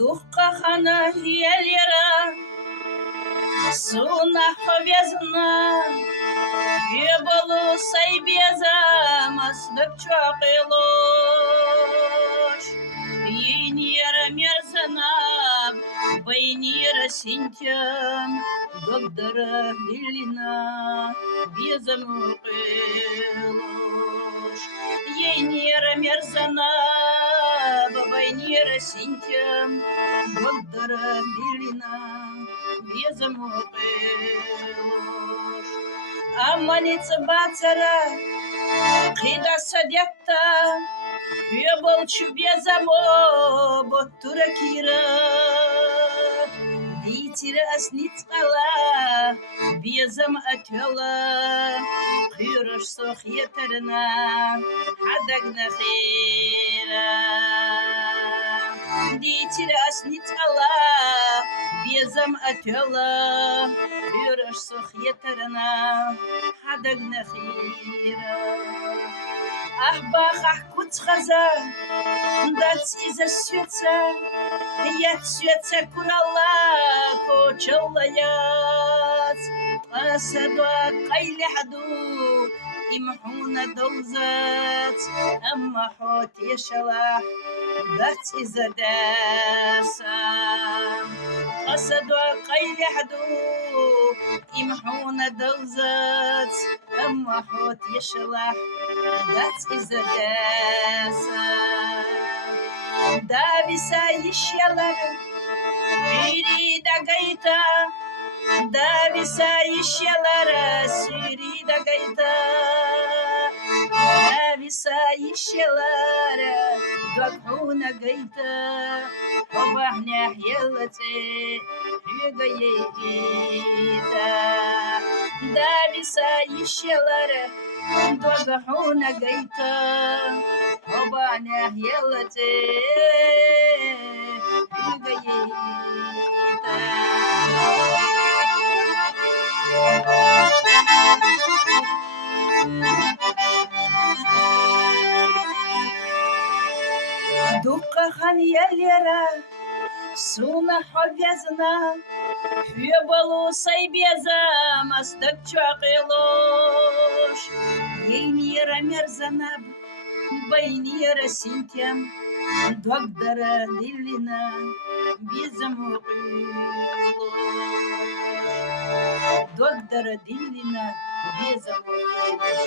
Духка хана елера, суна ховязна, ебалу сайбеза, маслык чоқилош. Ейнера мерзана, байнера синтям, догдара лилина, безам уқилош. Ейнера мерзана, бабайнера синтям, догдара лилина, безам уқилош. Аманица бацара, қида садятта, Yabılçı bezamo botura kira Ditira asnitsala bezam atyola Qyrush sox yeterna hadagna khira Ditira asnitsala bezam atyola Qyrush sox yeterna hadagna khira Ахбах ахкуц хаза, дать из-за свеца, я свеца курала, кочала яц, асадва кайли хаду, имхуна доузац, амма хот ешалах, дать из-за даса, асадва кайли хаду, имхуна доузац, амма хот ешалах. That is the desert. Davisa yishyalar, siri da gaita. Davisa yishyalar, siri da gaita. Davisa yishyalar, doguna gaita. Obahna hyalate, hyagayita. Davisa yishyalar. Dogahuna gaita, obana yelate, yugayita. Dukkahan yelera, suna hovyazna, Yabalo saybeza, mastak choqilosh. Ейнера мерзанаб, байнера синтям, догдара диллина, безам уқилош. Догдара диллина, безам уқилош.